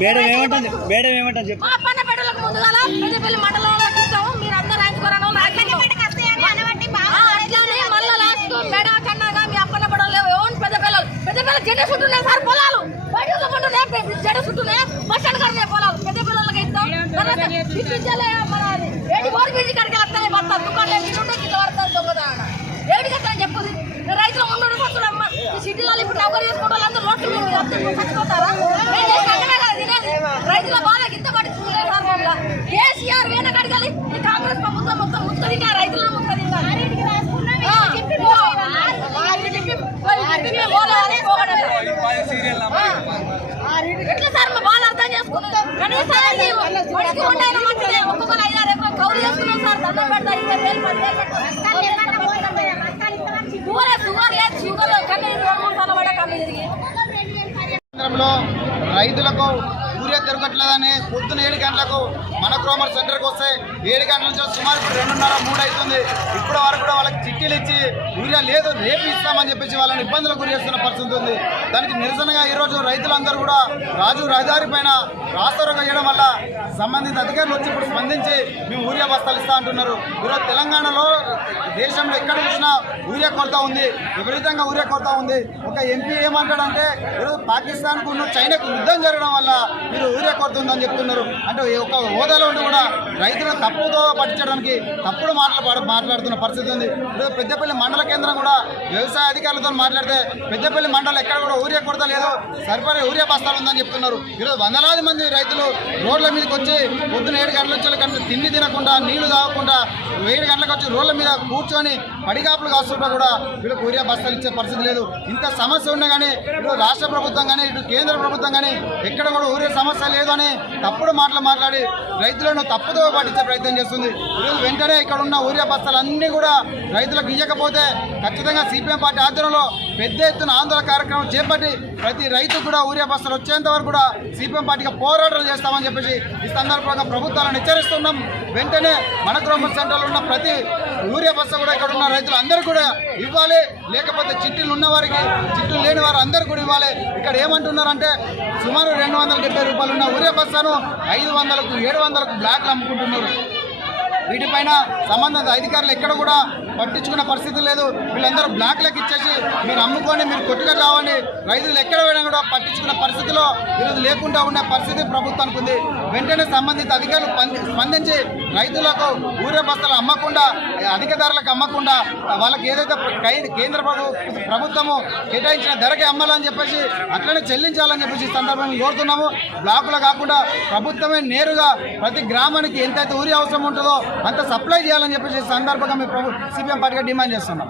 Madam ఏమంటుంది? Madam ఏమంటుంది చెప్పు. మా పన్న పెట్టలకు ముందుగాల పెద్దపల్లి మండలంలోకి ఇస్తాము మీరు అందరూ రాయించుకోరని వాళ్ళు అట్లానే మళ్ళా లాస్ట్ మేడం కన్నాగా మీ అప్పన్న పడవలు ఓన్ పెద్ద పిల్లలు. పెద్ద పిల్లలు జడ చుట్టూనే సార్ పొలాలు. బయట చూసుకుంటూనే జడ చుట్టూనే బస్ స్టాండ్ కడితే పొలాలు. పెద్ద పిల్లలకి ఇస్తాం తర్వాత చేసుకున్నాం కనీసం ఇది మనిషికి ఉండైనా మంచిదే ఒక్కొక్కరు ఐదారు ఎకరాలు కౌలు చేసుకున్నాం సార్ దండం పెడతా ఇరవై వేలు పదివేలు రైతులకు యూరియా దొరకట్లేదని పొద్దున ఏడు గంటలకు మన క్రోమర్ సెంటర్కి వస్తే ఏడు గంటల నుంచి సుమారు ఇప్పుడు రెండున్నర మూడు అవుతుంది. ఇప్పటి వరకు కూడా వాళ్ళకి చిట్టీలు ఇచ్చి యూరియా లేదు రేపు ఇస్తామని చెప్పేసి వాళ్ళని ఇబ్బందులకు గురి చేస్తున్న పరిస్థితి ఉంది. దానికి నిరసనగా ఈరోజు రైతులందరూ కూడా రాజు రహదారి పైన రాస్తారోగ చేయడం వల్ల సంబంధిత అధికారులు వచ్చి ఇప్పుడు స్పందించి మేము యూరియా బస్తాలు ఇస్తా అంటున్నారు. ఈరోజు తెలంగాణలో దేశంలో ఎక్కడ చూసినా యూరియా కొరత ఉంది. విపరీతంగా యూరియా కొరత ఉంది. ఒక ఎంపీ ఏమంటాడంటే ఈరోజు పాకిస్తాన్కు ఉన్న చైనాకు యుద్ధం జరగడం వల్ల మీరు యూరియా కొరత చెప్తున్నారు. అంటే ఒక హోదాలో ఉండి కూడా రైతులను తప్పుతో పట్టించడానికి తప్పుడు మాటలు మాట్లాడుతున్న పరిస్థితి ఉంది. ఈరోజు పెద్దపల్లి మండల కేంద్రం కూడా వ్యవసాయ అధికారులతో మాట్లాడితే పెద్దపల్లి మండలం ఎక్కడ కూడా యూరియా కొరత లేదు. సరిపడే యూరియా బస్తాలు ఉందని చెప్తున్నారు. ఈరోజు వందలాది మంది రైతులు రోడ్ల మీదకి వచ్చి పొద్దున ఏడు గంటల వచ్చే కంటే తిండి తినకుండా నీళ్ళు తాగకుండా ఏడు గంటలకు వచ్చి రోడ్ల మీద కూర్చొని పడిగాపులు కాస్తుంటా కూడా వీళ్ళకు యూరియా బస్తాలు ఇచ్చే పరిస్థితి లేదు. ఇంత సమస్య ఉన్నా కానీ ఇటు రాష్ట్ర ప్రభుత్వం కానీ ఇటు కేంద్ర ప్రభుత్వం కానీ ఎక్కడ కూడా యూరియా సమస్య లేదు అని తప్పుడు మాటలు మాట్లాడి రైతులను తప్పుదో పట్టించే ప్రయత్నం చేస్తుంది. ఈరోజు వెంటనే ఇక్కడ ఉన్న ఊరియా బస్తాలన్నీ కూడా రైతులకు ఇవ్వకపోతే ఖచ్చితంగా సిపిఎం పార్టీ ఆధ్వర్యంలో పెద్ద ఎత్తున ఆందోళన కార్యక్రమం చేపట్టి ప్రతి రైతు కూడా ఊరియా బస్తాలు వచ్చేంత వరకు కూడా సిపిఎం పార్టీగా పోరాటాలు చేస్తామని చెప్పేసి ఈ సందర్భంగా ప్రభుత్వాలను హెచ్చరిస్తున్నాం. వెంటనే మన గ్రామ సెంటర్లో ఉన్న ప్రతి యూరియా బస్సు కూడా ఇక్కడ ఉన్న రైతులు అందరూ కూడా ఇవ్వాలి. లేకపోతే చిట్టీలు ఉన్న వారికి లేని వారు అందరూ కూడా ఇవ్వాలి. ఇక్కడ ఏమంటున్నారంటే సుమారు రెండు వందల డెబ్బై రూపాయలు ఉన్న యూరియా బస్సాను ఐదు వందలకు ఏడు వందలకు బ్లాక్లు అమ్ముకుంటున్నారు. వీటిపైన సంబంధిత అధికారులు ఎక్కడ కూడా పట్టించుకున్న పరిస్థితి లేదు. వీళ్ళందరూ బ్లాక్లకు ఇచ్చేసి మీరు అమ్ముకొని మీరు కొట్టుగా కావండి రైతులు ఎక్కడ పోయినా కూడా పట్టించుకున్న పరిస్థితిలో ఈరోజు లేకుండా ఉన్న పరిస్థితి ప్రభుత్వానికి ఉంది. వెంటనే సంబంధిత అధికారులు స్పందించి రైతులకు ఊరే బస్తాలు అమ్మకుండా అధిక ధరలకు అమ్మకుండా వాళ్ళకి ఏదైతే కేంద్ర ప్రభుత్వము కేటాయించిన ధరకే అమ్మాలని చెప్పేసి అట్లనే చెల్లించాలని చెప్పేసి సందర్భంగా కోరుతున్నాము. బ్లాకులు కాకుండా ప్రభుత్వమే నేరుగా ప్రతి గ్రామానికి ఎంతైతే ఊరి అవసరం ఉంటుందో అంత సప్లై చేయాలని చెప్పేసి సందర్భంగా మీ ప్రభు సిపిఎం పార్టీగా డిమాండ్ చేస్తున్నాం.